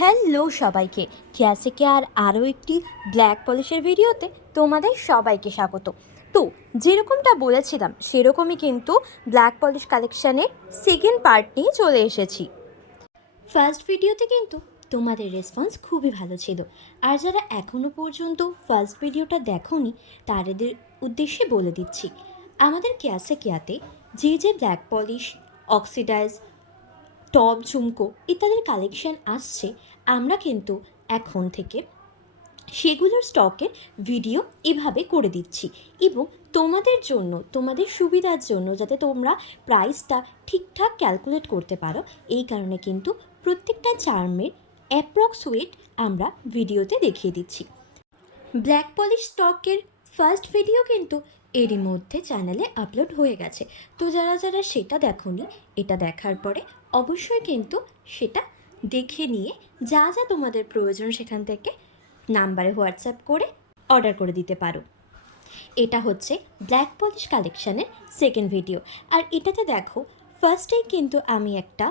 Hello সবাইকে, ক্লাসিকে আরও একটি ব্ল্যাক পলিশের ভিডিওতে তোমাদের সবাইকে স্বাগত। তো যেরকমটা বলেছিলাম সেরকমই কিন্তু ব্ল্যাক পলিশ কালেকশানের সেকেন্ড পার্ট নিয়ে চলে এসেছি। ফার্স্ট ভিডিওতে কিন্তু তোমাদের রেসপন্স খুবই ভালো ছিল, আর যারা এখনও পর্যন্ত ফার্স্ট ভিডিওটা দেখোনি তাদের উদ্দেশ্যে বলে দিচ্ছি, আমাদের ক্লাসিকেতে যে ব্ল্যাক পলিশ, অক্সিডাইজ, টপ, ঝুমকো ইত্যাদির কালেকশান আসছে, আমরা কিন্তু এখন থেকে সেগুলোর স্টকের ভিডিও এভাবে করে দিচ্ছি এবং তোমাদের জন্য, তোমাদের সুবিধার জন্য, যাতে তোমরা প্রাইসটা ঠিকঠাক ক্যালকুলেট করতে পারো, এই কারণে কিন্তু প্রত্যেকটা চার্মের অ্যাপ্রক্স ওয়েট আমরা ভিডিওতে দেখিয়ে দিচ্ছি। ব্ল্যাক পলিশ স্টকের ফার্স্ট ভিডিও কিন্তু এরই মধ্যে চ্যানেলে আপলোড হয়ে গেছে। তো যারা যারা সেটা দেখোনি, এটা দেখার পরে অবশ্যই কিন্তু সেটা দেখে নিয়ে যা যা তোমাদের প্রয়োজন সেখান থেকে নাম্বারে হোয়াটসঅ্যাপ করে অর্ডার করে দিতে পারো। এটা হচ্ছে ব্ল্যাক পলিশ কালেকশানের সেকেন্ড ভিডিও। আর এটাতে দেখো, ফার্স্টেই কিন্তু আমি একটা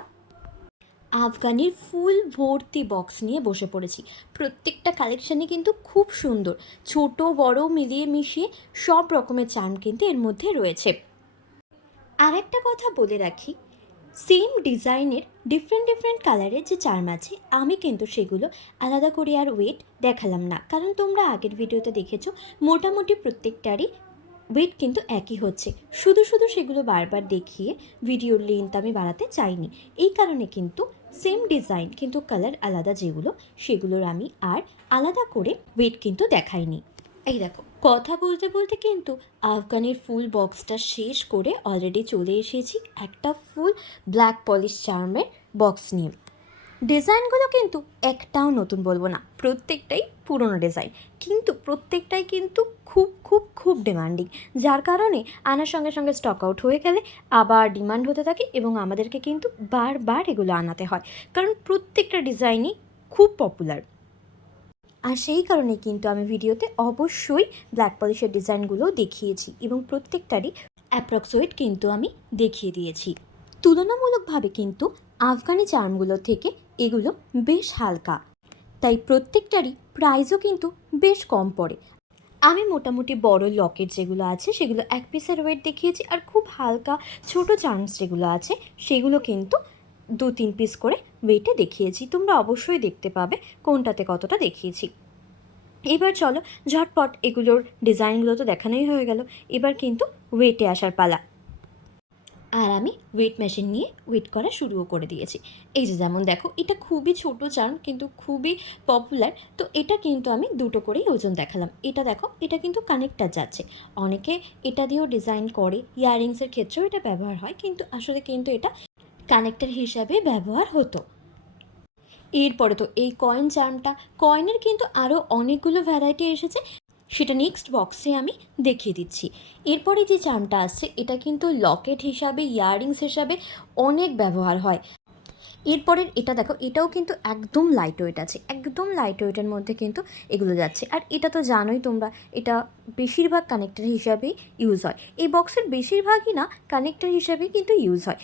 আফগানির ফুল ভর্তি বক্স নিয়ে বসে পড়েছি। প্রত্যেকটা কালেকশানই কিন্তু খুব সুন্দর, ছোট বড় মিলিয়ে মিশিয়ে সব রকমের চার্ম কিন্তু এর মধ্যে রয়েছে। আর একটা কথা বলে রাখি, সেম ডিজাইনের ডিফারেন্ট কালারের যে চার্ম আছে, আমি কিন্তু সেগুলো আলাদা করে আর ওয়েট দেখালাম না, কারণ তোমরা আগের ভিডিওতে দেখেছো মোটামুটি প্রত্যেকটারই ওয়েট কিন্তু একই হচ্ছে। শুধু সেগুলো বারবার দেখিয়ে ভিডিওর লেন্থ আমি বাড়াতে চাইনি, এই কারণে কিন্তু সেম ডিজাইন কিন্তু কালার আলাদা যেগুলো, সেগুলোর আমি আর আলাদা করে ওয়েট কিন্তু দেখাইনি। এই দেখো, কথা বলতে বলতে কিন্তু আফগানের ফুল বক্সটা শেষ করে অলরেডি চলে এসেছি একটা ফুল ব্ল্যাক পলিশ চার্মের বক্স নিয়ে। ডিজাইনগুলো কিন্তু একটাও নতুন বলবো না, প্রত্যেকটাই পুরনো ডিজাইন, কিন্তু প্রত্যেকটাই কিন্তু খুব খুব খুব ডিমান্ডিং, যার কারণে আনার সঙ্গে সঙ্গে স্টক আউট হয়ে গেলে আবার ডিমান্ড হতে থাকে এবং আমাদেরকে কিন্তু বারবার এগুলো আনাতে হয়, কারণ প্রত্যেকটা ডিজাইনই খুব পপুলার। আর সেই কারণে কিন্তু আমি ভিডিওতে অবশ্যই ব্ল্যাক পলিশের ডিজাইনগুলো দেখিয়েছি এবং প্রত্যেকটারই অ্যাপ্রক্সিমেট কিন্তু আমি দেখিয়ে দিয়েছি। তুলনামূলকভাবে কিন্তু আফগানি চার্মগুলো থেকে এগুলো বেশ হালকা, তাই প্রত্যেকটারই প্রাইসও কিন্তু বেশ কম পড়ে। আমি মোটামুটি বড় লকেট যেগুলো আছে সেগুলো 1 পিসের ওয়েট দেখিয়েছি, আর খুব হালকা ছোট চার্মস যেগুলো আছে সেগুলো কিন্তু 2-3 পিস করে ওয়েটে দেখিয়েছি। তোমরা অবশ্যই দেখতে পাবে কোনটাতে কতটা দেখিয়েছি। এবার চলো ঝটপট এগুলোর ডিজাইনগুলো তো দেখানোই হয়ে গেল, এবার কিন্তু ওয়েটে আসার পালা। আর আমি ওয়েট মেশিন নিয়ে ওয়েট করা শুরুও করে দিয়েছি। এই যে যেমন দেখো, এটা খুবই ছোট চার্ম কিন্তু খুবই পপুলার, তো এটা কিন্তু আমি দুটো করেই ওজন দেখালাম। এটা দেখো, এটা কিন্তু কানেক্টার যাচ্ছে, অনেকে এটা দিয়েও ডিজাইন করে, ইয়াররিংসের ক্ষেত্রেও এটা ব্যবহার হয়, কিন্তু আসলে কিন্তু এটা কানেক্টার হিসাবে ব্যবহার হতো। এরপরে তো এই কয়েন চার্মটা, কয়েনের কিন্তু আরও অনেকগুলো ভ্যারাইটি এসেছে, সেটা নেক্সট বক্সে আমি দেখিয়ে দিচ্ছি। এরপরে যে চার্মটা আসছে, এটা কিন্তু লকেট হিসাবে, ইয়াররিংস হিসাবে অনেক ব্যবহার হয়। এরপরের এটা দেখো, এটাও কিন্তু একদম লাইট ওয়েট আছে, একদম লাইট ওয়েটের মধ্যে কিন্তু এগুলো যাচ্ছে। আর এটা তো জানোই তোমরা, এটা বেশিরভাগ কানেক্টর হিসাবেই ইউজ হয়, এই বক্সের বেশিরভাগই না কানেক্টর হিসাবেই কিন্তু ইউজ হয়।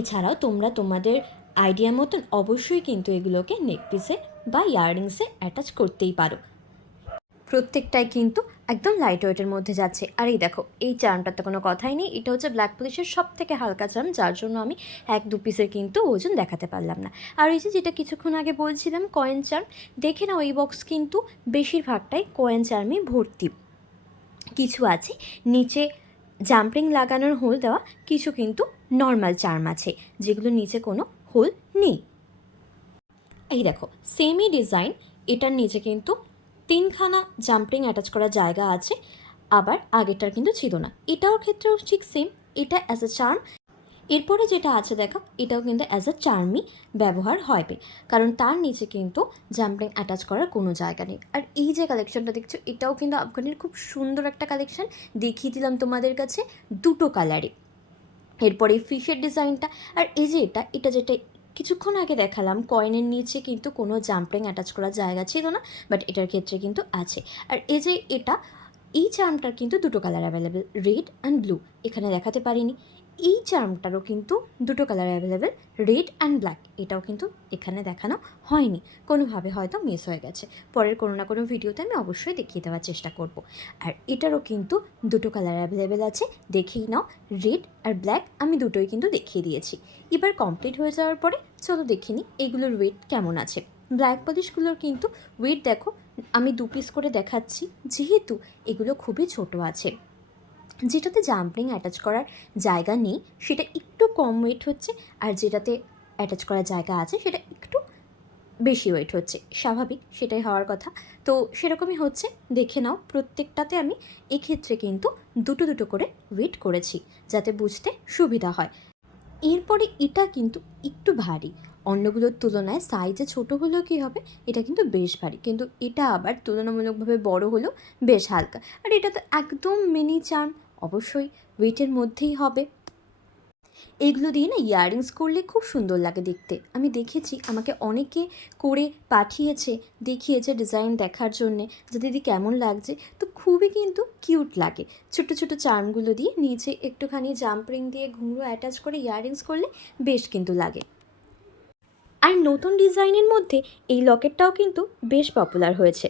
এছাড়াও তোমরা তোমাদের আইডিয়া মতন অবশ্যই কিন্তু এগুলোকে নেক পিসে বা ইয়াররিংসে অ্যাটাচ করতেই পারো। প্রত্যেকটাই কিন্তু একদম লাইট ওয়েটের মধ্যে যাচ্ছে। আর এই দেখো, এই চার্মটার তো কোনো কথাই নেই, এটা হচ্ছে ব্ল্যাক পলিশের সব থেকে হালকা চার্ম, যার জন্য আমি 1-2 পিসের কিন্তু ওজন দেখাতে পারলাম না। আর এই যে যেটা কিছুক্ষণ আগে বলছিলাম কয়েন চার্ম, দেখে নাও এই বক্স কিন্তু বেশিরভাগটাই কয়েন চার্মে ভর্তি। কিছু আছে নিচে জাম্পিং লাগানোর হোল দেওয়া, কিছু কিন্তু নর্মাল চার্ম আছে যেগুলো নিচে কোনো হোল নেই। এই দেখো, সেমই ডিজাইন, এটার নিচে কিন্তু 3খানা জাম্পিং অ্যাটাচ করার জায়গা আছে, আবার আগেরটার কিন্তু ছিল না। এটাও ক্ষেত্রেও ঠিক সেম, এটা অ্যাজ এ চার্ম। এরপরে যেটা আছে দেখো, এটাও কিন্তু অ্যাজ এ চার্মই ব্যবহার হবে, কারণ তার নিচে কিন্তু জাম্পিং অ্যাটাচ করার কোনো জায়গা নেই। আর এই যে কালেকশনটা দেখছো, এটাও কিন্তু আফগানের খুব সুন্দর একটা কালেকশন, দেখিয়ে দিলাম তোমাদের কাছে দুটো কালারে। এরপরে ফিশের ডিজাইনটা, আর এই যে এটা যেটা কিছুক্ষণ আগে দেখালাম, কয়েনের নিচে কিন্তু কোনো জাম্পিং অ্যাটাচ করার জায়গা ছিল না, বাট এটার ক্ষেত্রে কিন্তু আছে। আর এই যে এই চার্মটার কিন্তু দুটো colour available, red and blue, এখানে দেখাতে পারিনি। এই চার্মটারও কিন্তু দুটো colour available, red and black. এটাও কিন্তু এখানে দেখানো হয়নি, কোনোভাবে হয়তো মিস হয়ে গেছে। পরের কোনো না কোনো ভিডিওতে আমি অবশ্যই দেখিয়ে দেওয়ার চেষ্টা করব। আর এটারও কিন্তু দুটো কালার অ্যাভেলেবেল আছে, দেখেই নাও। রেড আর ব্ল্যাক আমি দুটোই কিন্তু দেখিয়ে দিয়েছি। এবার কমপ্লিট হয়ে যাওয়ার পরে চলো দেখে নিই এগুলোর ওয়েট কেমন আছে। ব্ল্যাক পলিশগুলোর কিন্তু ওয়েট দেখো, আমি 2 পিস করে দেখাচ্ছি, যেহেতু এগুলো খুবই ছোট আছে। যেটাতে জাম্পিং অ্যাটাচ করার জায়গা নেই সেটা একটু কম ওয়েট হচ্ছে, আর যেটাতে অ্যাটাচ করার জায়গা আছে সেটা একটু বেশি ওয়েট হচ্ছে। স্বাভাবিক, সেটাই হওয়ার কথা। তো সেরকমই হচ্ছে, দেখে নাও। প্রত্যেকটাতে আমি এক্ষেত্রে কিন্তু দুটো দুটো করে ওয়েট করেছি, যাতে বুঝতে সুবিধা হয়। এরপরে এটা কিন্তু একটু ভারী, অন্যগুলোর তুলনায় সাইজে ছোট হলেও কী হবে, এটা কিন্তু বেশ ভারী। কিন্তু এটা আবার তুলনামূলকভাবে বড় হলেও বেশ হালকা। আর এটা তো একদম মিনি চার্ম, অবশ্যই ওয়েটের মধ্যেই হবে। এইগুলো দিয়ে না ইয়াররিংস করলে খুব সুন্দর লাগে দেখতে। আমি দেখেছি, আমাকে অনেকে করে পাঠিয়েছে, দেখিয়েছে ডিজাইন দেখার জন্যে যে দিদি কেমন লাগছে। তো খুবই কিন্তু কিউট লাগে। ছোটো ছোটো চার্মগুলো দিয়ে নিচে একটুখানি জাম্পরিং দিয়ে ঘুঙরু অ্যাটাচ করে ইয়াররিংস করলে বেশ কিন্তু লাগে। আর নতুন ডিজাইনের মধ্যে এই লকেটটাও কিন্তু বেশ পপুলার হয়েছে।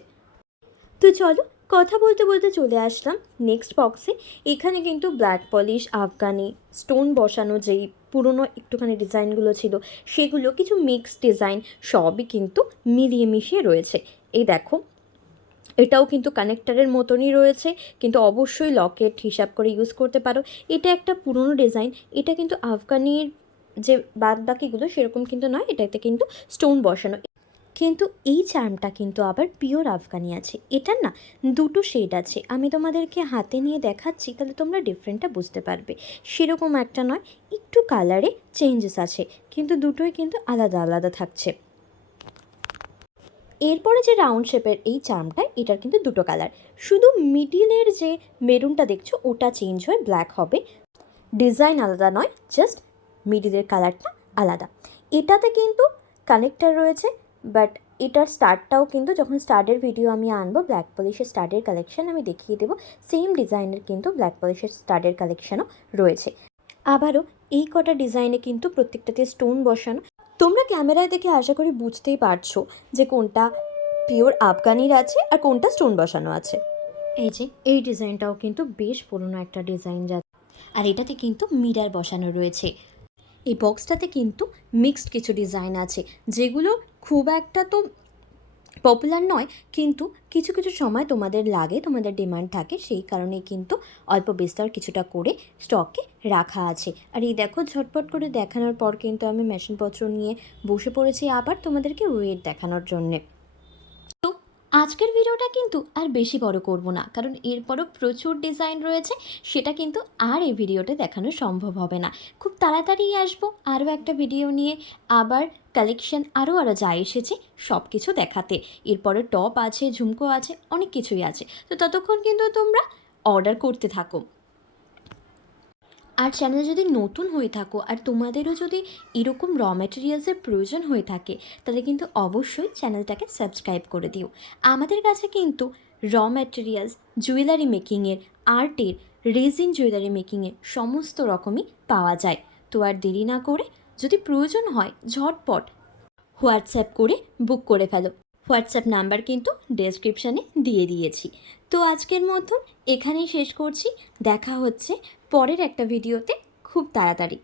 তো চলো, কথা বলতে বলতে চলে আসলাম নেক্সট বক্সে। এখানে কিন্তু ব্ল্যাক পলিশ, আফগানি স্টোন বসানো যেই পুরনো একটুখানি ডিজাইনগুলো ছিল, সেগুলো কিছু মিক্স ডিজাইন সবই কিন্তু মিলিয়ে মিশিয়ে রয়েছে। এই দেখো, এটাও কিন্তু কানেক্টারের মতনই রয়েছে, কিন্তু অবশ্যই লকেট হিসাব করে ইউজ করতে পারো। এটা একটা পুরনো ডিজাইন, এটা কিন্তু আফগানির যে বাদ বাকিগুলো সেরকম কিন্তু নয়, এটাতে কিন্তু স্টোন বসানো। কিন্তু এই চার্মটা কিন্তু আবার পিওর আফগানি আছে। এটার না দুটো শেড আছে, আমি তোমাদেরকে হাতে নিয়ে দেখাচ্ছি, তাহলে তোমরা ডিফারেন্টটা বুঝতে পারবে। সেরকম একটা নয়, একটু কালারে চেঞ্জেস আছে, কিন্তু দুটোই কিন্তু আলাদা আলাদা থাকছে। এরপরে যে রাউন্ড শেপের এই চার্মটা, এটার কিন্তু দুটো কালার, শুধু মিডিলের যে মেরুনটা দেখছো ওটা চেঞ্জ হয়ে ব্ল্যাক হবে। ডিজাইন আলাদা নয়, জাস্ট মিডিলের কালারটা আলাদা। এটাতে কিন্তু কানেক্টার রয়েছে, বাট এটার স্টার্টটাও কিন্তু যখন স্টার্টের ভিডিও আমি আনবো, ব্ল্যাক পলিশের স্টার্টের কালেকশন আমি দেখিয়ে দেবো। সেম ডিজাইনের কিন্তু ব্ল্যাক পলিশের স্টার্টের কালেকশনও রয়েছে। আবারও এই কটা ডিজাইনে কিন্তু প্রত্যেকটাতে স্টোন বসানো। তোমরা ক্যামেরায় দেখে আশা করি বুঝতেই পারছো যে কোনটা পিওর আফগানির আছে আর কোনটা স্টোন বসানো আছে। এই যে এই ডিজাইনটাও কিন্তু বেশ পুরনো একটা ডিজাইন, আর এটাতে কিন্তু মিরার বসানো রয়েছে। এই বক্সটাতে কিন্তু মিক্সড কিছু ডিজাইন আছে, যেগুলো খুব একটা তো পপুলার নয়, কিন্তু কিছু কিছু সময় তোমাদের লাগে, তোমাদের ডিমান্ড থাকে, সেই কারণেই কিন্তু অল্প বিস্তর কিছুটা করে স্টকে রাখা আছে। আর এই দেখো, ঝটপট করে দেখানোর পর কিন্তু আমি মেশিনপত্র নিয়ে বসে পড়েছি আবার তোমাদেরকে ওয়েট দেখানোর জন্যে। আজকের ভিডিওটা কিন্তু আর বেশি বড় করব না, কারণ এরপরও প্রচুর ডিজাইন রয়েছে, সেটা কিন্তু আর এই ভিডিওতে দেখানো সম্ভব হবে না। খুব তাড়াতাড়ি আসবো আরও একটা ভিডিও নিয়ে, আবার কালেকশন আরও যা এসেছে সব কিছু দেখাতে। এরপরে টপ আছে, ঝুমকো আছে, অনেক কিছুই আছে। তো ততক্ষণ কিন্তু তোমরা অর্ডার করতে থাকো। আর চ্যানেল যদি নতুন হয়ে থাকো আর তোমাদেরও যদি এরকম র ম্যাটেরিয়ালসের প্রয়োজন হয়ে থাকে, তাহলে কিন্তু অবশ্যই চ্যানেলটাকে সাবস্ক্রাইব করে দিও। আমাদের কাছে কিন্তু র ম্যাটেরিয়ালস, জুয়েলারি মেকিংয়ের, আর্টের, রেজিন জুয়েলারি মেকিংয়ের সমস্ত রকমই পাওয়া যায়। তো আর দেরি না করে, যদি প্রয়োজন হয় ঝটপট হোয়াটসঅ্যাপ করে বুক করে ফেলো। হোয়াটসঅ্যাপ নাম্বার কিন্তু ডেসক্রিপশানে দিয়ে দিয়েছি। তো আজকের মতন এখানেই শেষ করছি, দেখা হচ্ছে পরের একটা ভিডিওতে খুব তাড়াতাড়ি।